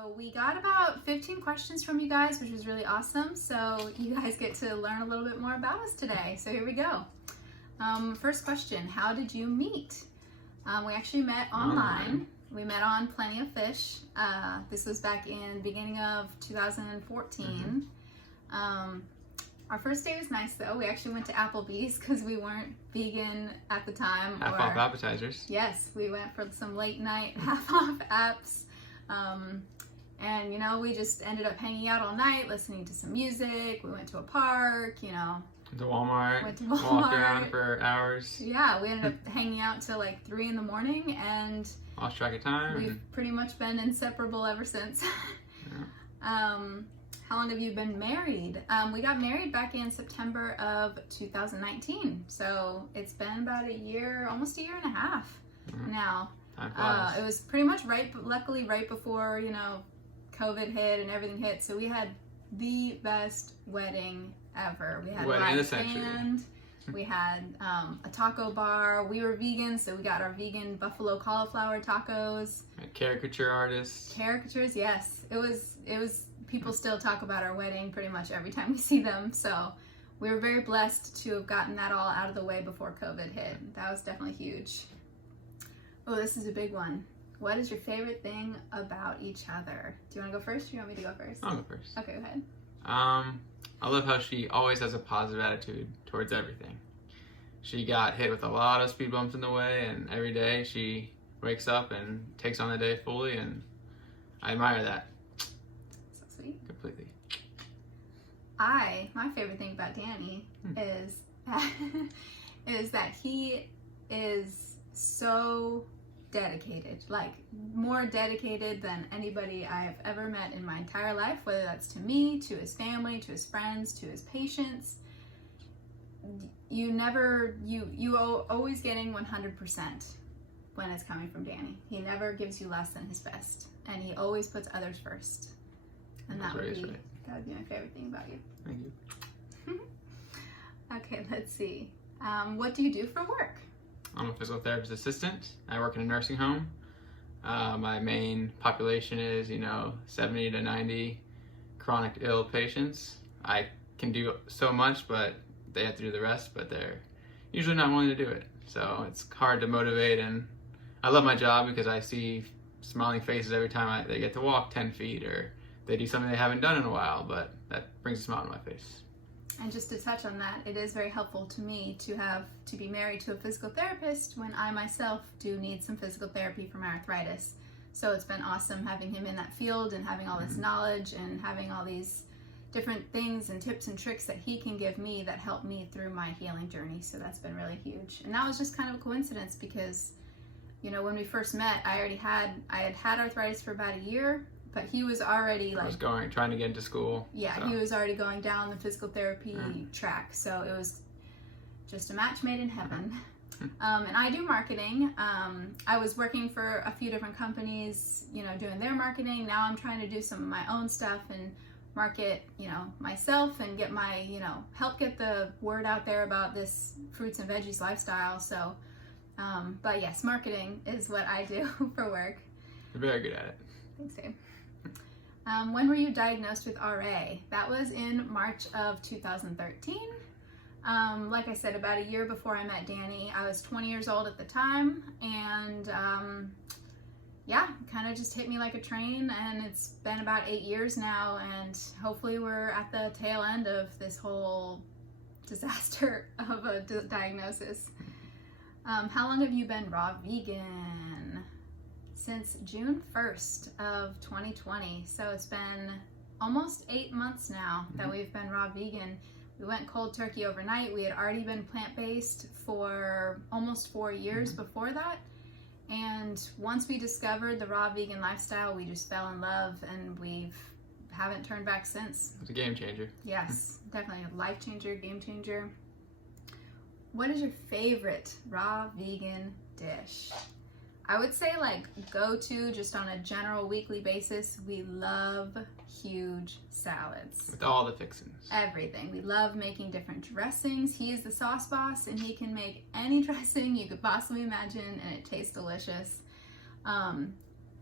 So we got about 15 questions from you guys, which was really awesome. So you guys get to learn a little bit more about us today. So here we go. First question, how did you meet? We actually met online. We met on Plenty of Fish. This was back in the beginning of 2014. Our first day was nice though. We actually went to Applebee's because we weren't vegan at the time. Half off appetizers. Yes, we went for some late night half off apps. And you know, we just ended up hanging out all night, listening to some music. We went to a park, you know. Went to Walmart. Walked Walked around for hours. Yeah, we ended up hanging out till like 3 in the morning, and Lost track of time. we've pretty much been inseparable ever since. How long have you been married? We got married back in September of 2019. So it's been about a year, almost a year and a half now. It was pretty much luckily right before, you know, COVID hit and everything hit. So we had the best wedding ever. We had wedding of the century. band. We had a taco bar. We were vegan, so we got our vegan buffalo cauliflower tacos. Caricature artists. Caricatures, yes. It was. People still talk about our wedding pretty much every time we see them. So we were very blessed to have gotten that all out of the way before COVID hit. That was definitely huge. Oh, this is a big one. What is your favorite thing about each other? Do you want to go first or do you want me to go first? I'll go first. Okay, go ahead. I love how she always has a positive attitude towards everything. She got hit with a lot of speed bumps in the way, and every day she wakes up and takes on the day fully, and I admire that. So sweet. Completely. My favorite thing about Danny is that he is so dedicated, like more dedicated than anybody I've ever met in my entire life, whether that's to me, to his family, to his friends, to his patients. You always getting 100% when it's coming from Danny. He never gives you less than his best, and he always puts others first. And that would be my favorite thing about you. Thank you. Okay, let's see. What do you do for work? I'm a physical therapist assistant. I work in a nursing home. My main population is, 70 to 90 chronic ill patients. I can do so much, but they have to do the rest, but they're usually not willing to do it. So it's hard to motivate, and I love my job because I see smiling faces every time they get to walk 10 feet or they do something they haven't done in a while, but that brings a smile to my face. And just to touch on that, it is very helpful to me to be married to a physical therapist when I myself do need some physical therapy for my arthritis. So it's been awesome having him in that field and having all this knowledge and having all these different things and tips and tricks that he can give me that help me through my healing journey. So that's been really huge. And that was just kind of a coincidence because, when we first met, I had had arthritis for about a year. But he was already trying to get into school. Yeah, so. He was already going down the physical therapy track. So it was just a match made in heaven. And I do marketing. I was working for a few different companies, doing their marketing. Now I'm trying to do some of my own stuff and market, myself and get my, help get the word out there about this fruits and veggies lifestyle. So, but yes, marketing is what I do for work. You're very good at it. Thanks, Dave. When were you diagnosed with RA? That was in March of 2013. Like I said, about a year before I met Danny. I was 20 years old at the time, and kind of just hit me like a train, and it's been about 8 years now, and hopefully we're at the tail end of this whole disaster of a diagnosis. How long have you been raw vegan? Since June 1st of 2020. So it's been almost 8 months now that we've been raw vegan. We went cold turkey overnight. We had already been plant-based for almost 4 years before that. And once we discovered the raw vegan lifestyle, we just fell in love, and we haven't turned back since. It's a game changer. Yes, definitely a life changer, game changer. What is your favorite raw vegan dish? I would say go-to just on a general weekly basis, we love huge salads. With all the fixings. Everything. We love making different dressings. He is the sauce boss, and he can make any dressing you could possibly imagine, and it tastes delicious.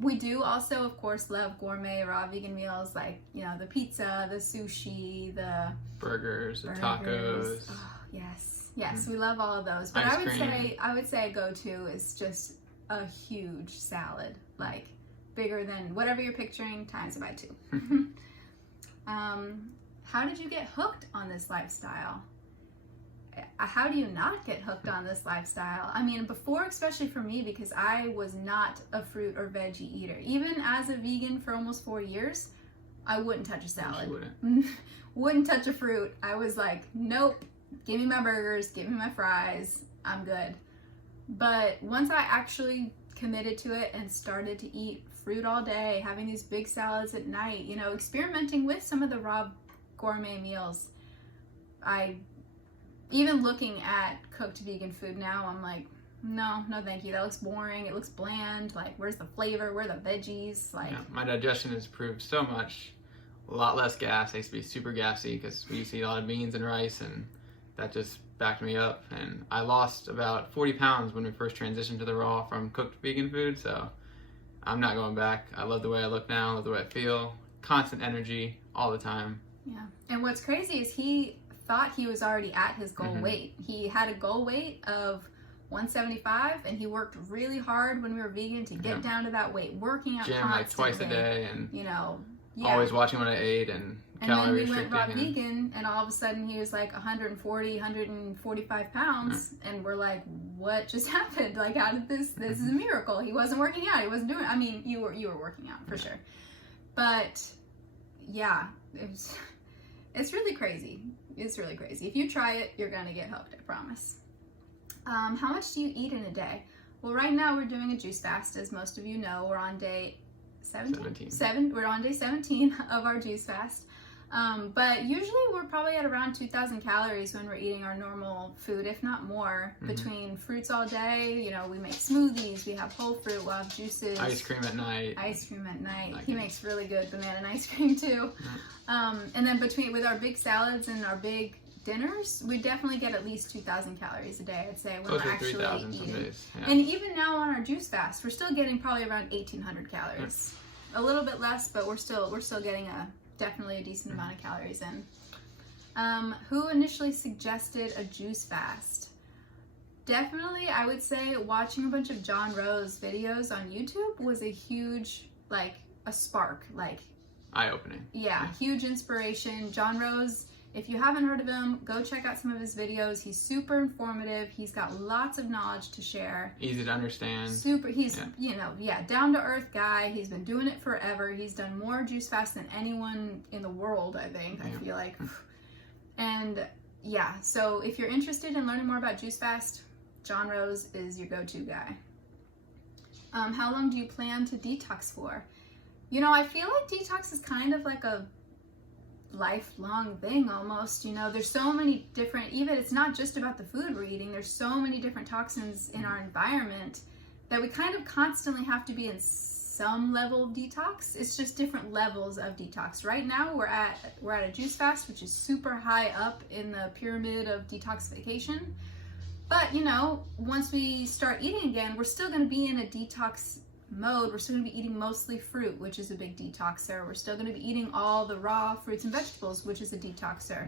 We do also, of course, love gourmet raw vegan meals like, you know, the pizza, the sushi, the burgers, the burgers. tacos. Oh, yes, we love all of those. But Ice I would say a go-to is just a huge salad, like bigger than whatever you're picturing times by 2. How did you get hooked on this lifestyle? How do you not get hooked on this lifestyle? I mean, before, especially for me, because I was not a fruit or veggie eater. Even as a vegan for almost 4 years, I wouldn't touch a salad. Wouldn't touch a fruit. I was like, nope, give me my burgers, give me my fries, I'm good. But once I actually committed to it and started to eat fruit all day, having these big salads at night, you know, experimenting with some of the raw gourmet meals, even looking at cooked vegan food now, I'm like, no thank you, that looks boring, it looks bland, like where's the flavor, where are the veggies, like. Yeah, my digestion has improved so much, a lot less gas. I used to be super gassy because we used to eat a lot of beans and rice, and that just backed me up, and I lost about 40 pounds when we first transitioned to the raw from cooked vegan food, so I'm not going back. I love the way I look now, I love the way I feel, constant energy all the time. Yeah, and what's crazy is he thought he was already at his goal weight. He had a goal weight of 175, and he worked really hard when we were vegan to get down to that weight, working out gym constantly, like twice a day, and you know, always watching what I ate and calorie restricting. And then we went raw vegan, and all of a sudden he was like 140, 145 pounds, and we're like, what just happened? Like, how did this is a miracle. He wasn't working out, he wasn't doing, I mean, you were working out for sure. But yeah, it's really crazy. It's really crazy. If you try it, you're gonna get hooked, I promise. How much do you eat in a day? Well, right now we're doing a juice fast, as most of you know. We're on day 17. We're on day 17 of our juice fast. But usually we're probably at around 2,000 calories when we're eating our normal food, if not more, between fruits all day. You know, we make smoothies, we have whole fruit, we'll have juices. Ice cream at night. He makes really good banana and ice cream too. And then with our big salads and our big dinners, we definitely get at least 2,000 calories a day, I'd say, when we're actually eating. Days. Yeah. And even now on our juice fast, we're still getting probably around 1,800 calories. A little bit less, but we're still getting definitely a decent amount of calories in. Who initially suggested a juice fast? Definitely, I would say watching a bunch of John Rose videos on YouTube was a huge, like, a spark, like, eye-opening. Yeah, huge inspiration. John Rose, if you haven't heard of him, go check out some of his videos. He's super informative. He's got lots of knowledge to share. Easy to understand. He's, down to earth guy. He's been doing it forever. He's done more juice fasts than anyone in the world, I think. I feel like. And yeah, so if you're interested in learning more about juice fast, John Rose is your go-to guy. How long do you plan to detox for? You know, I feel like detox is kind of like a lifelong thing almost. You know, there's so many different, even it's not just about the food we're eating, there's so many different toxins in our environment that we kind of constantly have to be in some level of detox. It's just different levels of detox. Right now we're at a juice fast, which is super high up in the pyramid of detoxification. But you know, once we start eating again, we're still going to be in a detox mode. We're still going to be eating mostly fruit, which is a big detoxer. We're still going to be eating all the raw fruits and vegetables, which is a detoxer.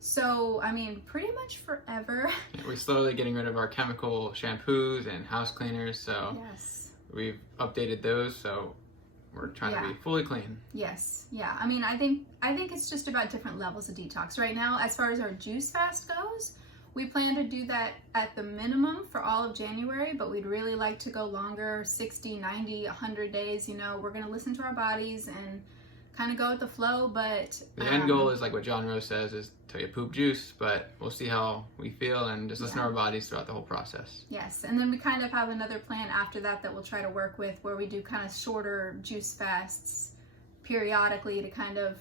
So, I mean, pretty much forever. Yeah, we're slowly getting rid of our chemical shampoos and house cleaners, so we've updated those, so we're trying to be fully clean. Yes, yeah. I mean, I think it's just about different levels of detox. Right now, as far as our juice fast goes, we plan to do that at the minimum for all of January, but we'd really like to go longer, 60, 90, 100 days. You know, we're going to listen to our bodies and kind of go with the flow, but the end goal is like what John Rose says, is till you poop juice, but we'll see how we feel and just listen to our bodies throughout the whole process. Yes, and then we kind of have another plan after that we'll try to work with, where we do kind of shorter juice fasts periodically to kind of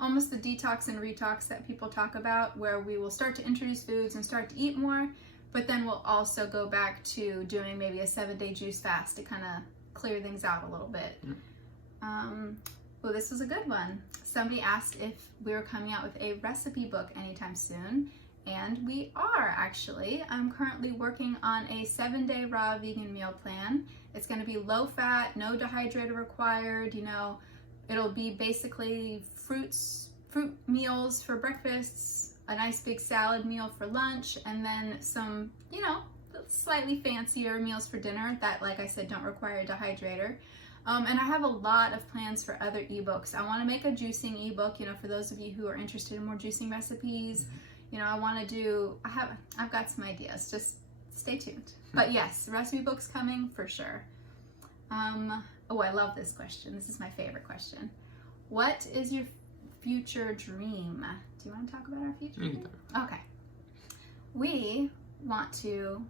almost the detox and retox that people talk about, where we will start to introduce foods and start to eat more, but then we'll also go back to doing maybe a 7-day juice fast to kind of clear things out a little bit. Well, this was a good one. Somebody asked if we were coming out with a recipe book anytime soon, And we are actually. I'm currently working on a 7-day raw vegan meal plan. It's going to be low fat, no dehydrator required. It'll be basically fruit meals for breakfasts, a nice big salad meal for lunch, and then some, slightly fancier meals for dinner that, like I said, don't require a dehydrator. And I have a lot of plans for other ebooks. I want to make a juicing ebook, for those of you who are interested in more juicing recipes. I've got some ideas. Just stay tuned. But yes, recipe book's coming for sure. I love this question. This is my favorite question. What is your future dream? Do you want to talk about our future dream? Okay. We want to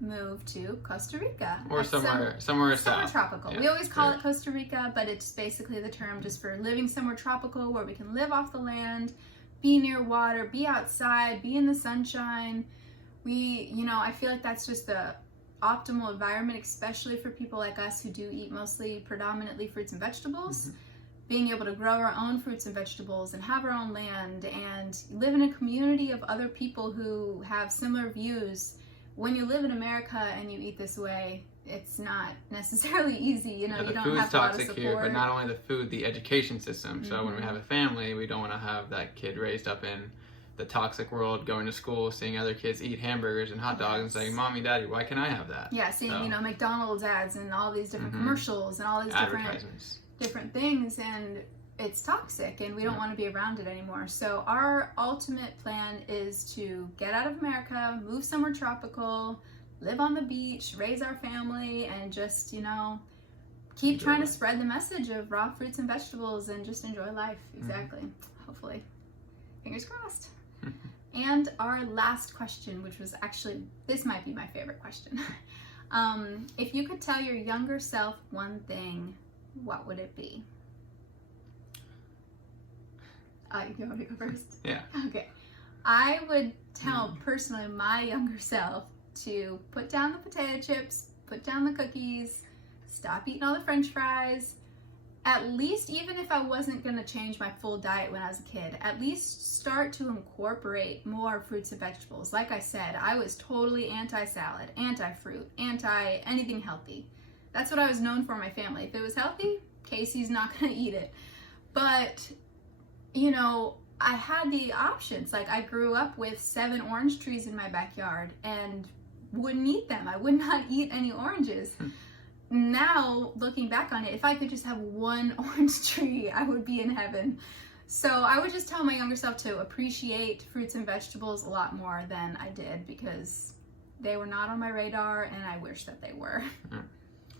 move to Costa Rica. Or somewhere south. Tropical. Yeah, we always call it Costa Rica, but it's basically the term just for living somewhere tropical where we can live off the land, be near water, be outside, be in the sunshine. I feel like that's just the optimal environment, especially for people like us who do eat predominantly fruits and vegetables. Being able to grow our own fruits and vegetables and have our own land and live in a community of other people who have similar views. When you live in America and you eat this way, it's not necessarily easy. You don't have a lot of toxic support. Here, but not only the food, the education system. So when we have a family, we don't want to have that kid raised up in the toxic world, going to school, seeing other kids eat hamburgers and hot dogs and saying, Mommy, Daddy, why can't I have that? Yeah, seeing, McDonald's ads and all these different commercials and all these different things, and it's toxic and we don't want to be around it anymore. So our ultimate plan is to get out of America, move somewhere tropical, live on the beach, raise our family, and just, keep trying to spread the message of raw fruits and vegetables and just enjoy life. Exactly. Hopefully. Fingers crossed. And our last question, which was actually, this might be my favorite question. If you could tell your younger self one thing, what would it be? You want me to go first? Yeah. Okay. I would tell personally my younger self to put down the potato chips, put down the cookies, stop eating all the French fries. At least, even if I wasn't going to change my full diet when I was a kid, at least start to incorporate more fruits and vegetables. Like I said, I was totally anti-salad, anti-fruit, anti-anything healthy. That's what I was known for in my family. If it was healthy, Casey's not going to eat it. But, I had the options. Like, I grew up with 7 orange trees in my backyard and wouldn't eat them. I would not eat any oranges. Now, looking back on it, if I could just have 1 orange tree, I would be in heaven. So I would just tell my younger self to appreciate fruits and vegetables a lot more than I did, because they were not on my radar and I wish that they were.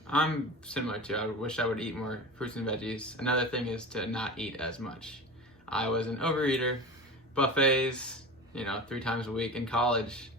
I'm similar to you. I wish I would eat more fruits and veggies. Another thing is to not eat as much. I was an overeater. Buffets, 3 times a week in college.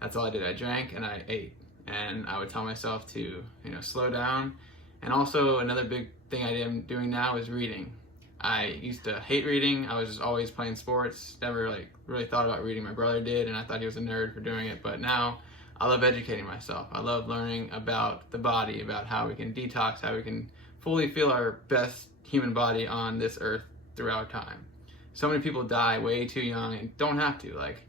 That's all I did. I drank and I ate. And I would tell myself to, slow down. And also another big thing I am doing now is reading. I used to hate reading. I was just always playing sports. Never really thought about reading. My brother did, and I thought he was a nerd for doing it. But now I love educating myself. I love learning about the body, about how we can detox, how we can fully feel our best human body on this earth throughout time. So many people die way too young and don't have to. Like,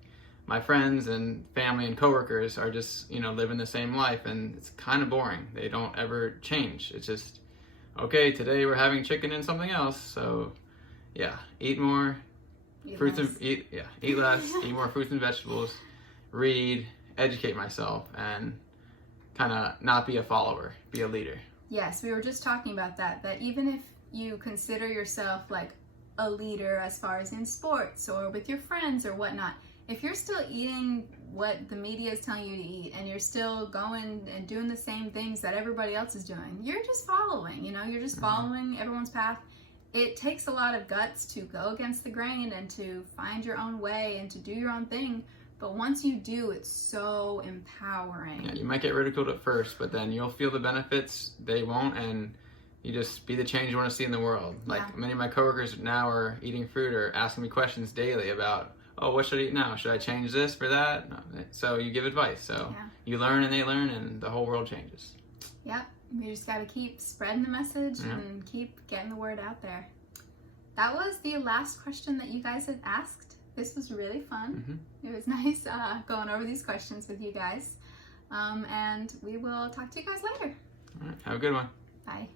my friends and family and coworkers are just, living the same life, and it's kind of boring. They don't ever change. It's just, okay, today we're having chicken and something else. So, yeah, eat more eat less, eat more fruits and vegetables, read, educate myself, and kind of not be a follower, be a leader. Yes, we were just talking about that even if you consider yourself like a leader as far as in sports or with your friends or whatnot, if you're still eating what the media is telling you to eat and you're still going and doing the same things that everybody else is doing, you're just following, you're just following everyone's path. It takes a lot of guts to go against the grain and to find your own way and to do your own thing. But once you do, it's so empowering. Yeah, you might get ridiculed at first, but then you'll feel the benefits. They won't, and you just be the change you want to see in the world. Like, many of my coworkers now are eating fruit or asking me questions daily about, oh, what should I eat now? Should I change this for that? No. So you give advice. So you learn and they learn, and the whole world changes. Yep. You just got to keep spreading the message and keep getting the word out there. That was the last question that you guys had asked This was really fun. Mm-hmm. It was nice going over these questions with you guys. And we will talk to you guys later. All right. Have a good one. Bye.